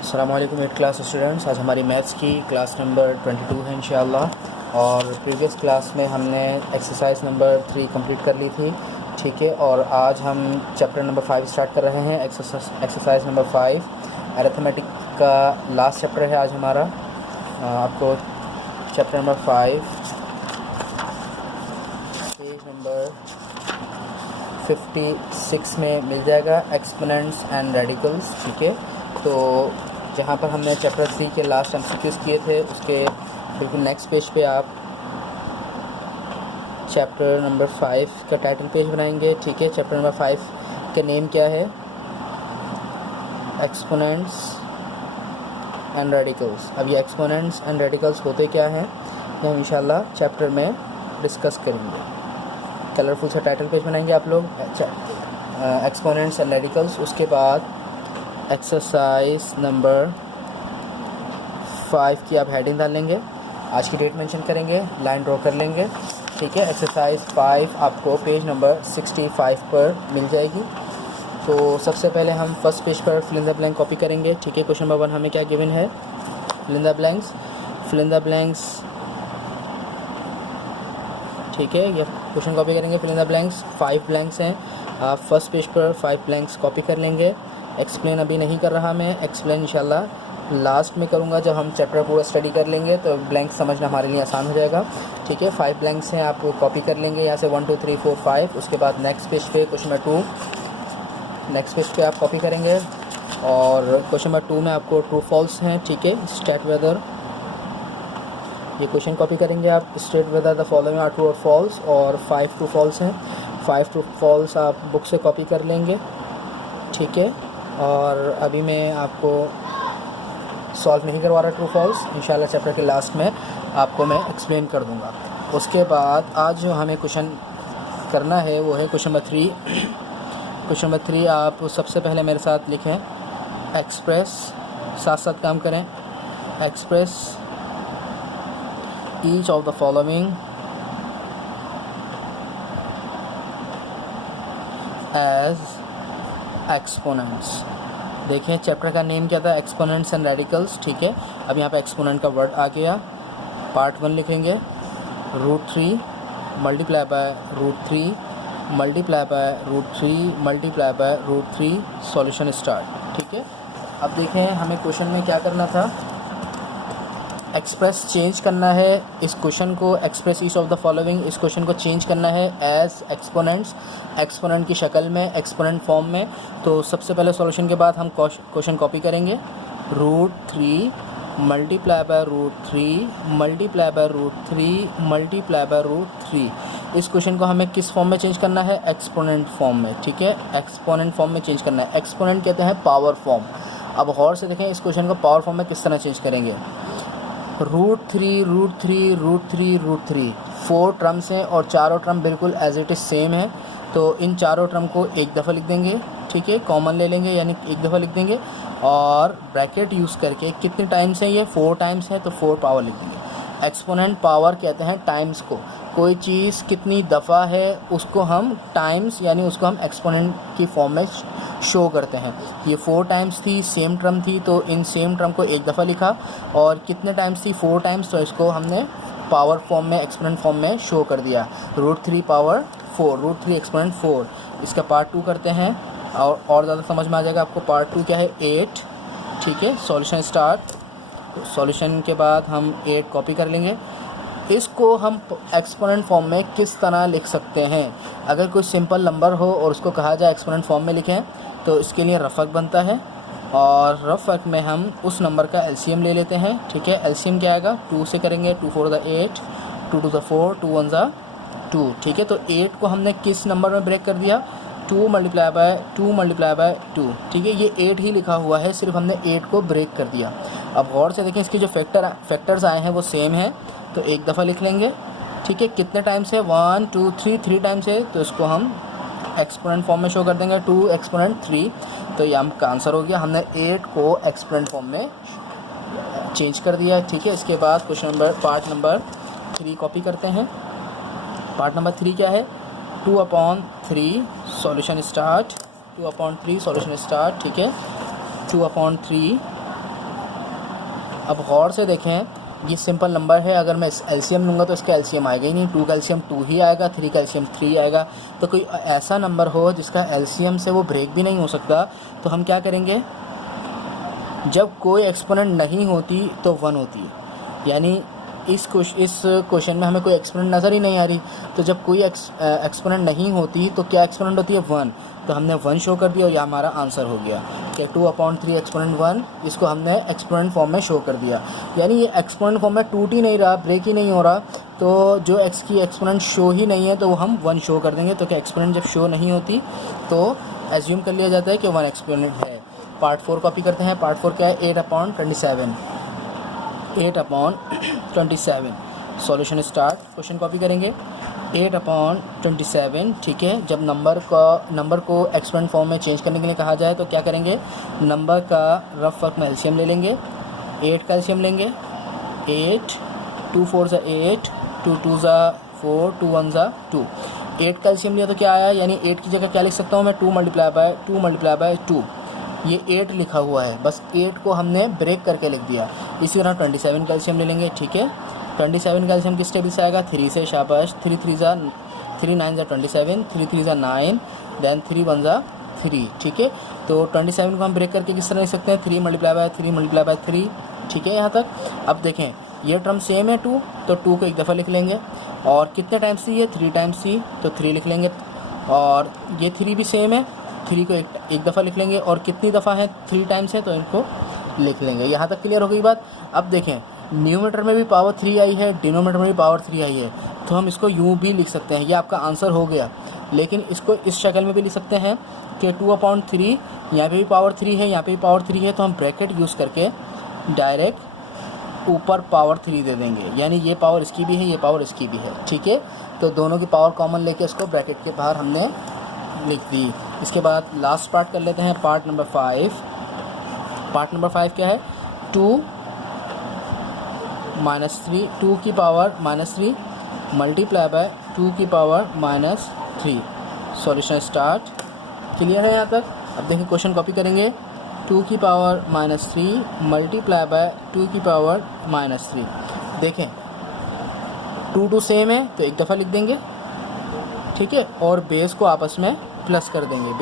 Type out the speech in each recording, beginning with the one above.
अस्सलाम वालेकुम 8th class students. आज हमारी मैथ्स की क्लास नंबर 22 है इंशाअल्लाह। और प्रीवियस क्लास में हमने एक्सरसाइज नंबर 3 कंप्लीट कर ली थी, ठीक है। और आज हम चैप्टर नंबर 5 स्टार्ट कर रहे हैं। एक्सरसाइज नंबर 5 अरिथमेटिक का लास्ट चैप्टर है आज हमारा। आपको चैप्टर नंबर 5 पेज नंबर 56 में मिल जाएगा, एक्सपोनेंट्स एंड रेडिकल्स, ठीक है। तो जहाँ पर हमने चैप्टर 3 के लास्ट एमसीक्यूज़ किए थे उसके बिल्कुल नेक्स्ट पेज पे आप चैप्टर नंबर 5 का टाइटल पेज बनाएंगे, ठीक है। चैप्टर नंबर 5 का नेम क्या है? Exponents and radicals. अब ये एक्सपोनेंट्स एंड रेडिकल्स होते क्या हैं ये हम इंशाल्लाह चैप्टर में डिस्कस करेंगे। कलरफुल सा टाइटल पेज बनाएंगे आप लोग, एक्सपोनेंट्स एंड रेडिकल्स। उसके बाद एक्सरसाइज नंबर 5 की आप हेडिंग डाल लेंगे, आज की डेट मेंशन करेंगे, लाइन ड्रॉ कर लेंगे, ठीक है। एक्सरसाइज 5 आपको पेज नंबर 65 पर मिल जाएगी। तो सबसे पहले हम फर्स्ट पेज पर fill in the blank copy करेंगे, ठीक है। क्वेश्चन नंबर 1 हमें क्या गिवन है? फिल इन द ब्लैंक्स, ठीक है। ये क्वेश्चन कॉपी करेंगे, fill in the blanks. 5 blanks हैं, आप फर्स्ट पेज पर 5 ब्लैंक्स कॉपी कर लेंगे। एक्सप्लेन अभी नहीं कर रहा मैं, एक्सप्लेन इंशाल्लाह लास्ट में करूँगा जब हम चैप्टर पूरा स्टडी कर लेंगे, तो ब्लैंक समझना हमारे लिए आसान हो जाएगा, ठीक है। 5 ब्लैंक्स हैं, आप कॉपी कर लेंगे यहाँ से 1 2 3 4 5। उसके बाद नेक्स्ट पेज पे क्वेश्चन नंबर 2, नेक्स्ट पेज पे आप कॉपी करेंगे। और क्वेश्चन नंबर 2 में आपको ट्रू फॉल्स हैं, ठीक है। स्टेट वेदर, ये क्वेश्चन कॉपी करेंगे आप। State whether the following are true और फॉल्स, और 5 ट्रू फॉल्स हैं। 5 ट्रू फॉल्स आप बुक से कॉपी कर लेंगे, ठीक है। और अभी मैं आपको सॉल्व नहीं करवा रहा ट्रू फॉल्स, इंशाल्लाह चैप्टर के लास्ट में आपको मैं एक्सप्लेन कर दूंगा। उसके बाद आज जो हमें क्वेश्चन करना है वो है क्वेश्चन नंबर 3। क्वेश्चन नंबर 3 आप सबसे पहले मेरे साथ लिखें, एक्सप्रेस, साथ साथ काम करें। Express each of the following as exponents. देखें चैप्टर का नेम क्या था? एक्सपोनेंट्स एंड रेडिकल्स, ठीक है। अब यहाँ पे एक्सपोनेंट का वर्ड आ गया। पार्ट 1 लिखेंगे, √3 multiply by √3 multiply by √3 multiply by √3, solution start, ठीक है। अब देखें हमें क्वेश्चन में क्या करना था, एक्सप्रेस चेंज करना है इस क्वेश्चन को। Express each of the following, इस क्वेश्चन को चेंज करना है एज एक्सपोनेंट्स, एक्सपोनेंट की शक्ल में, एक्सपोनेंट फॉर्म में। तो सबसे पहले सॉल्यूशन के बाद हम क्वेश्चन कॉपी करेंगे, √3 multiply by √3 multiply by √3 multiply by √3। इस क्वेश्चन को हमें किस फॉर्म में चेंज करना है? एक्सपोनेंट फॉर्म में, ठीक है। एक्सपोनेंट फॉर्म में चेंज करना है। एक्सपोनेंट कहते हैं पावर फॉर्म। अब गौर से देखें इस क्वेश्चन को पावर फॉर्म में किस तरह चेंज करेंगे। √3 4 टर्म्स हैं और चारों टर्म बिल्कुल एज इट इज़ सेम है। तो इन चारों टर्म को एक दफ़ा लिख देंगे, ठीक है। कॉमन ले लेंगे यानी एक दफ़ा लिख देंगे, और ब्रैकेट यूज़ करके कितने टाइम्स हैं ये? 4 टाइम्स है, तो 4 पावर लिख देंगे। एक्सपोनेंट पावर कहते हैं टाइम्स को। कोई चीज़ कितनी दफ़ा है उसको हम टाइम्स यानी उसको हम एक्सपोनेंट की फॉर्म में शो करते हैं। ये 4 टाइम्स थी, सेम टर्म थी, तो इन सेम टर्म को एक दफ़ा लिखा। और कितने टाइम्स थी? 4 टाइम्स, तो इसको हमने पावर फॉर्म में, एक्सपोनेंट फॉर्म में शो कर दिया। √3 पावर 4, √3 एक्सपोनेंट 4। इसका पार्ट 2 करते हैं और ज़्यादा समझ में आ जाएगा आपको। पार्ट 2 क्या है? 8, ठीक है। Solution start. सॉल्यूशन के बाद हम 8 कॉपी कर लेंगे। इसको हम एक्सपोनेंट फॉर्म में किस तरह लिख सकते हैं? अगर कोई सिंपल नंबर हो और उसको कहा जाए एक्सपोनेंट फॉर्म में लिखें, तो इसके लिए रफ़क बनता है, और रफ़क में हम उस नंबर का एलसीएम ले लेते हैं, ठीक है। एलसीएम क्या आएगा? 2 से करेंगे, 2 4 द 8, 2 2 द 4, 2 1 द 2, ठीक है। तो 8 को हमने किस नंबर में ब्रेक कर दिया? 2 मल्टीप्लाई बाय 2, ठीक है। ये 8 ही लिखा हुआ है, सिर्फ हमने 8 को ब्रेक कर दिया। अब गौर से देखें इसके जो फैक्टर्स आए हैं वो सेम है, तो एक दफ़ा लिख लेंगे, ठीक है। कितने टाइम्स है? 1 2 3 टाइम्स है, तो इसको हम एक्सपोनेंट फॉर्म में शो कर देंगे, 2 एक्सपोनेंट 3। तो ये आपका आंसर हो गया, हमने 8 को एक्सपोनेंट फॉर्म में चेंज कर दिया है, ठीक है। इसके बाद पार्ट नंबर 3 कॉपी करते हैं। पार्ट नंबर 3 क्या है? 2/3 सॉल्यूशन स्टार्ट, 2/3 सॉल्यूशन स्टार्ट, ठीक है। 2/3 अब गौर से देखें, ये सिंपल नंबर है, अगर मैं एलसीएम लूँगा तो इसका एलसीएम आएगा ही नहीं, 2 का एलसीएम 2 ही आएगा, 3 का एलसीएम 3 आएगा। तो कोई ऐसा नंबर हो जिसका एलसीएम से वो ब्रेक भी नहीं हो सकता, तो हम क्या करेंगे, जब कोई एक्सपोनेंट नहीं होती तो 1 होती है। यानी इस क्वेश्चन में हमें कोई एक्सपोनेंट नज़र ही नहीं आ रही, तो जब कोई एक्सपोनेंट नहीं होती तो क्या एक्सपोनेंट होती है, 1। तो हमने 1 शो कर दिया और यह हमारा आंसर हो गया कि 2/3 एक्सपोनेंट 1, इसको हमने एक्सपोनेंट फॉर्म में शो कर दिया। यानी ये एक्सपोनेंट फॉर्म में टूट ही नहीं रहा, ब्रेक ही नहीं हो रहा, तो जो एक्स की एक्सपोनेंट शो ही नहीं है तो वो हम 1 शो कर देंगे। तो क्या एक्सपोनेंट जब शो नहीं होती तो एज्यूम कर लिया जाता है कि 1 एक्सपोनेंट है। पार्ट 4 कॉपी करते हैं। पार्ट 4 क्या है, 8/27, 8/27। Solution start. क्वेश्चन कॉपी करेंगे 8/27, ठीक है। जब नंबर को एक्सपोनेंट फॉर्म में चेंज करने के लिए कहा जाए तो क्या करेंगे, नंबर का रफ वर्क में एलसीएम ले लेंगे, 8 का एलसीएम लेंगे, 8, 2 4 ज़ा 8, 2 2 ज़ा 4, 2 1 ज़ा 2। 8 का एलसीएम लिया तो क्या आया, यानी 8 की जगह क्या लिख सकता हूँ मैं, 2 × 2। ये 8 लिखा हुआ है, बस 8 को हमने ब्रेक करके लिख दिया। इसी तरह 27 का एलसीएम ले लेंगे, ठीक है। 27 का एलसीएम किस टेबल से आएगा, 3 से, शाबाश। 3 9 ज़ा 27, 3 3 ज़ा 9, देन 3 1 ज़ा 3, ठीक है। तो 27 को हम ब्रेक करके किस तरह लिख सकते हैं, 3 × 3, ठीक है यहाँ तक। अब देखें ये टर्म सेम है 2, तो 2 को एक दफ़ा लिख लेंगे, और कितने टाइम्स थी ये, 3 टाइम्स थी, तो 3 लिख लेंगे। और ये 3 भी सेम है, 3 को एक दफ़ा लिख लेंगे, और कितनी दफ़ा है, 3 टाइम्स है, तो इनको लिख लेंगे। यहाँ तक क्लियर हो गई बात। अब देखें न्यूमरेटर में भी पावर 3 आई है, डिनोमिनेटर में भी पावर 3 आई है, तो हम इसको यूँ भी लिख सकते हैं, ये आपका आंसर हो गया। लेकिन इसको इस शक्ल में भी लिख सकते हैं कि 2/3, यहाँ पे भी पावर 3 है, यहाँ पे भी पावर 3 है, तो हम ब्रैकेट यूज़ करके डायरेक्ट ऊपर पावर 3 दे देंगे, यानी ये पावर इसकी भी है, ये पावर इसकी भी है, ठीक है। तो दोनों की पावर कॉमन लेके इसको ब्रैकेट के बाहर हमने लिख दी। इसके बाद लास्ट पार्ट कर लेते हैं, पार्ट नंबर 5। पार्ट नंबर 5 क्या है, 2 की पावर -3 मल्टीप्लाई बाय 2 की पावर -3। Solution start. क्लियर है यहाँ तक। अब देखिए क्वेश्चन कॉपी करेंगे, 2 की पावर -3 मल्टीप्लाई बाय 2 की पावर -3। देखें 2 सेम है तो एक दफ़ा लिख देंगे, ठीक है, और बेस को आपस में प्लस कर देंगे,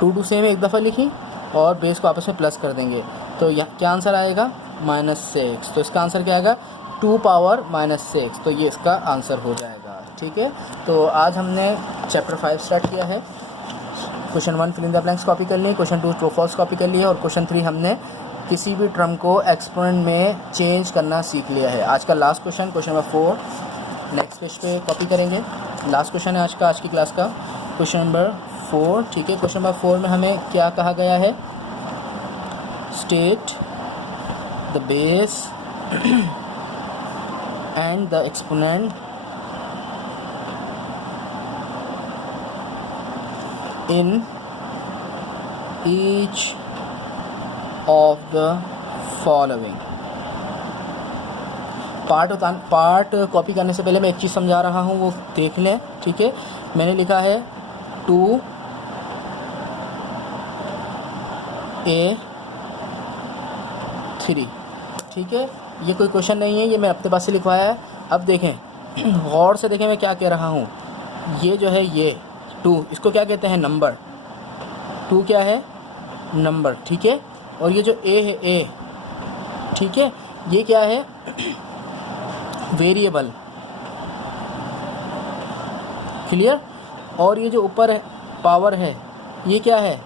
2 सेम है, एक दफ़ा लिखी और बेस को आपस में प्लस कर देंगे, तो यहाँ क्या आंसर आएगा, -6। तो इसका आंसर क्या आएगा, 2 पावर -6, तो ये इसका आंसर हो जाएगा, ठीक है। तो आज हमने चैप्टर 5 स्टार्ट किया है। Question 1 fill in the blanks copy कर लिए, क्वेश्चन 2 ट्रू फॉल्स कॉपी कर लिए, और क्वेश्चन 3 हमने किसी भी टर्म को एक्सपोनेंट में चेंज करना सीख लिया है। आज का last question, question number 4 next page पे कॉपी करेंगे। लास्ट क्वेश्चन है आज की क्लास का, क्वेश्चन नंबर 4, ठीक है। क्वेश्चन नंबर 4 में हमें क्या कहा गया है, state the base and the exponent in each of the following। Part copy करने से पहले मैं एक चीज़ समझा रहा हूँ, वो देख लें, ठीक है। मैंने लिखा है 2a 3, ठीक है। ये कोई क्वेश्चन नहीं है, ये मैं अपने पास से लिखवाया है। अब देखें गौर से देखें मैं क्या कह रहा हूँ, ये जो है ये 2, इसको क्या कहते हैं, नंबर। 2 क्या है, नंबर, ठीक है। और ये जो a है, a, ठीक है, ये क्या है, वेरिएबल। क्लियर। और ये जो ऊपर है पावर है, ये क्या है,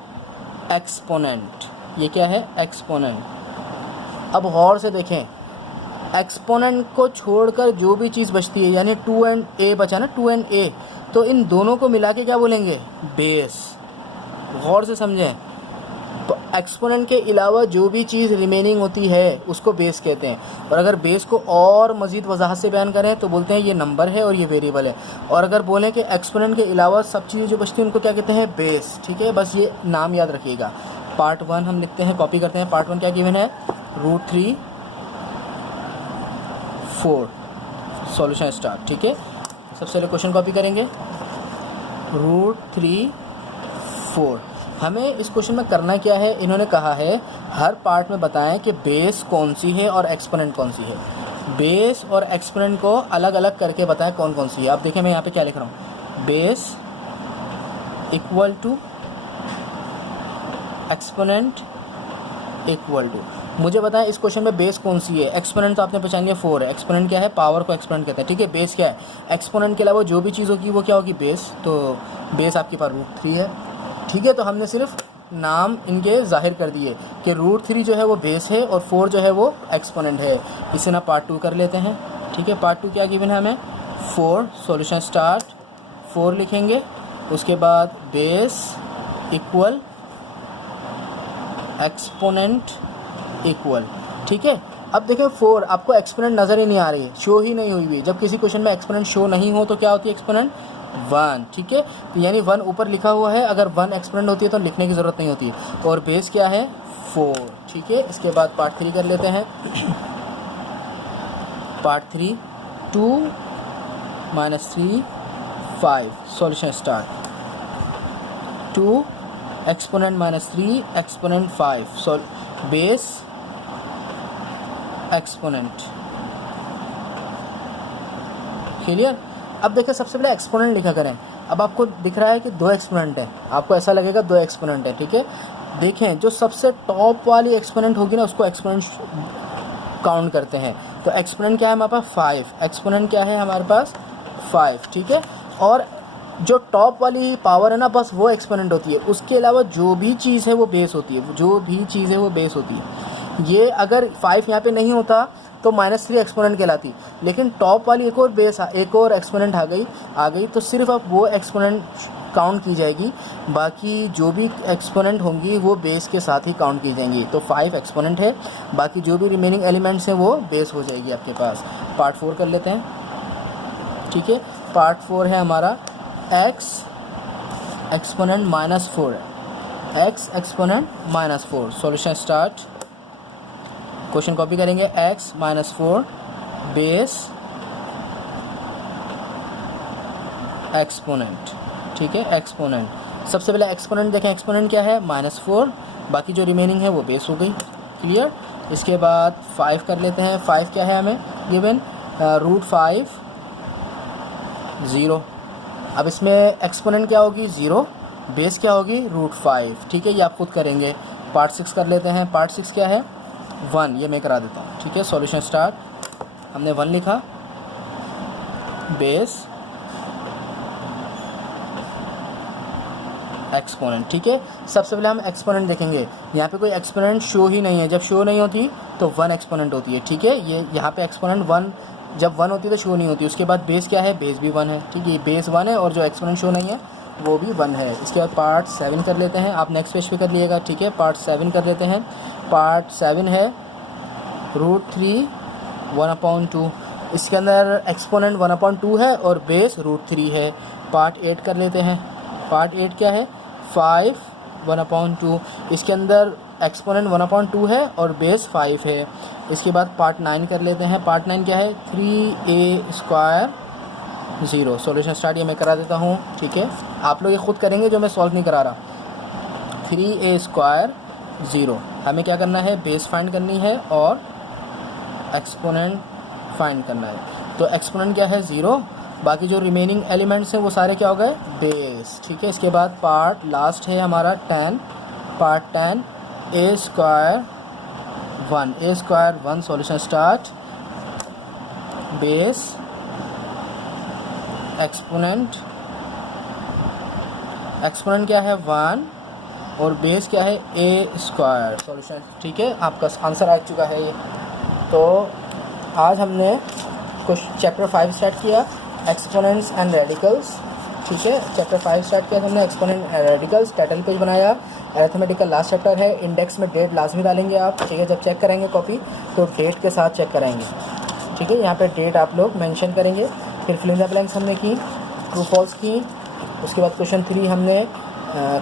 एक्सपोनेंट। ये क्या है, एक्सपोनेंट। अब गौर से देखें, एक्सपोनेंट को छोड़कर जो भी चीज़ बचती है, यानी 2 and a बचा ना, 2 and a, तो इन दोनों को मिला के क्या बोलेंगे, बेस। गौर से समझें, तो एक्सपोनेंट के अलावा जो भी चीज़ रिमेनिंग होती है उसको बेस कहते हैं। और अगर बेस को और मज़ीद वजाहत से बयान करें तो बोलते हैं ये नंबर है और ये वेरिएबल है। और अगर बोलें कि एक्सपोनेंट के अलावा सब चीज़ें जो बचती हैं उनको क्या कहते हैं, बेस, ठीक है। बस ये नाम याद रखिएगा। पार्ट 1 हम लिखते हैं, कॉपी करते हैं। पार्ट 1 क्या गिवन है, √3 4। सॉल्यूशन स्टार्ट, ठीक है। सबसे पहले क्वेश्चन कॉपी करेंगे, √3 4। हमें इस क्वेश्चन में करना क्या है, इन्होंने कहा है हर पार्ट में बताएं कि बेस कौन सी है और एक्सपोनेंट कौन सी है। बेस और एक्सपोनेंट को अलग अलग करके बताएं कौन कौन सी है। आप देखें मैं यहाँ पे क्या लिख रहा हूँ, base equal to exponent equal to. मुझे बताएं इस क्वेश्चन में बेस कौन सी है। एक्सपोनेंट तो आपने पहचान लिया 4 है। एक्सपोनेंट क्या है, पावर को एक्सपोनेंट कहते हैं, ठीक है। बेस क्या है, एक्सपोनेंट के अलावा जो भी चीज़ होगी वो क्या होगी, बेस। तो बेस आपके पास √3 है, ठीक है। तो हमने सिर्फ नाम इनके जाहिर कर दिए कि √3 जो है वो बेस है और 4 जो है वो एक्सपोनेंट है। इसे ना पार्ट 2 कर लेते हैं, ठीक है। पार्ट 2 क्या गिवन है हमें, 4। सॉल्यूशन स्टार्ट, 4 लिखेंगे, उसके बाद बेस इक्वल एक्सपोनेंट इक्वल, ठीक है। अब देखें 4 आपको एक्सपोनेंट नज़र ही नहीं आ रही है, शो ही नहीं हुई है। जब किसी क्वेश्चन में एक्सपोनेंट शो नहीं हो तो क्या होती है, एक्सपोनेंट 1, ठीक है। तो यानी 1 ऊपर लिखा हुआ है, अगर 1 एक्सपोनेंट होती है तो लिखने की ज़रूरत नहीं होती है। और बेस क्या है, 4, ठीक है। इसके बाद पार्ट 3 कर लेते हैं। Part 3, 2 - 3 5। Solution start, 2 exponent -3 exponent 5 base exponent, clear. अब देखिए सबसे पहले एक्सपोनेंट लिखा करें। अब आपको दिख रहा है कि 2 एक्सपोनेंट है, आपको ऐसा लगेगा 2 एक्सपोनेंट है, ठीक है। देखें जो सबसे टॉप वाली एक्सपोनेंट होगी ना उसको एक्सपोनेंट काउंट करते हैं। तो एक्सपोनेंट क्या है हमारे पास, 5। एक्सपोनेंट क्या है हमारे पास, 5, ठीक है। और जो टॉप वाली पावर है ना बस वो एक्सपोनेंट होती है, उसके अलावा जो भी चीज़ है वो बेस होती है, जो भी चीज़ है वो बेस होती है। ये अगर 5 यहाँ पे नहीं होता तो -3 एक्सपोनेंट कहलाती, लेकिन टॉप वाली एक और बेस एक और एक्सपोनेंट आ गई तो सिर्फ अब वो एक्सपोनेंट काउंट की जाएगी, बाकी जो भी एक्सपोनेंट होंगी वो बेस के साथ ही काउंट की जाएंगी। तो 5 एक्सपोनेंट है, बाकी जो भी रिमेनिंग एलिमेंट्स हैं वो बेस हो जाएगी आपके पास। पार्ट 4 कर लेते हैं, ठीक है। पार्ट 4 है हमारा x exponent -4, x exponent -4। Solution start, question copy करेंगे, x -4 बेस एक्सपोनेंट, ठीक है। एक्सपोनेंट सबसे पहले एक्सपोनेंट देखें, एक्सपोनेंट क्या है, -4, बाकी जो रिमेनिंग है वो बेस हो गई, क्लियर। इसके बाद 5 कर लेते हैं। 5 क्या है हमें गिवन, √5 0। अब इसमें एक्सपोनेंट क्या होगी, 0, बेस क्या होगी, √5, ठीक है। ये आप खुद करेंगे। पार्ट 6 कर लेते हैं। पार्ट 6 क्या है, 1, ये मैं करा देता हूँ, ठीक है। सॉल्यूशन स्टार्ट, हमने 1 लिखा, बेस एक्सपोनेंट, ठीक है। सबसे पहले हम एक्सपोनेंट देखेंगे। यहाँ पे कोई एक्सपोनेंट शो ही नहीं है, जब शो नहीं होती तो 1 एक्सपोनेंट होती है, ठीक है। ये यहाँ पे एक्सपोनेंट 1 जब 1 होती है तो शो नहीं होती। उसके बाद बेस क्या है, बेस भी 1 है, ठीक है। बेस 1 है और जो एक्सपोनेंट शो नहीं है वो भी 1 है। इसके बाद पार्ट 7 कर लेते हैं, आप नेक्स्ट पेज पे कर लीजिएगा, ठीक है। पार्ट 7 कर लेते हैं। पार्ट 7 है √3 1/2, इसके अंदर एक्सपोनेंट 1/2 है और बेस √3 है। पार्ट 8 कर लेते हैं। पार्ट 8 क्या है, 5 1/2, इसके अंदर एक्सपोनेंट 1/2 है और बेस 5 है। इसके बाद पार्ट 9 कर लेते हैं। पार्ट 9 क्या है, 3a² 0। सॉल्यूशन स्टार्ट, ये मैं करा देता हूँ, ठीक है। आप लोग ये खुद करेंगे, जो मैं सॉल्व नहीं करा रहा। 3a² 0, हमें क्या करना है, बेस फाइंड करनी है और एक्सपोनेंट फाइंड करना है। तो एक्सपोनेंट क्या है, 0, बाकी जो रिमेनिंग एलिमेंट्स हैं वो सारे क्या हो गए, बेस, ठीक है। इसके बाद पार्ट लास्ट है हमारा 10। Part 10 a² 1 solution start, base exponent क्या है 1 और बेस क्या है a²। सॉल्यूशन, ठीक है, आपका आंसर आ चुका है ये। तो आज हमने कुछ चैप्टर 5 स्टार्ट किया, एक्सपोनेंट्स एंड रेडिकल्स, ठीक है। चैप्टर 5 स्टार्ट किया हमने, exponent and radicals, title page बनाया। अरिथमेटिक का लास्ट चैप्टर है। इंडेक्स में डेट लाजमी डालेंगे आप, ठीक है। जब चेक करेंगे कॉपी तो डेट के साथ चेक कराएंगे, ठीक है। यहाँ पे डेट आप लोग मेंशन करेंगे। फिर फिल इन द ब्लैंक्स हमने की, ट्रू फॉल्स की। उसके बाद क्वेश्चन 3 हमने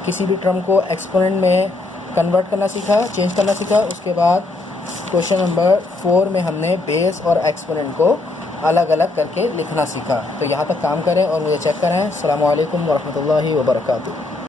किसी भी टर्म को एक्सपोनेंट में कन्वर्ट करना सीखा, चेंज करना सीखा। उसके बाद क्वेश्चन नंबर 4 में हमने बेस और एक्सपोनेंट को अलग अलग करके लिखना सीखा। तो यहाँ तक काम करें और मुझे चेक करें। अस्सलामु अलैकुम वरहमतुल्लाहि वबरकातुहू।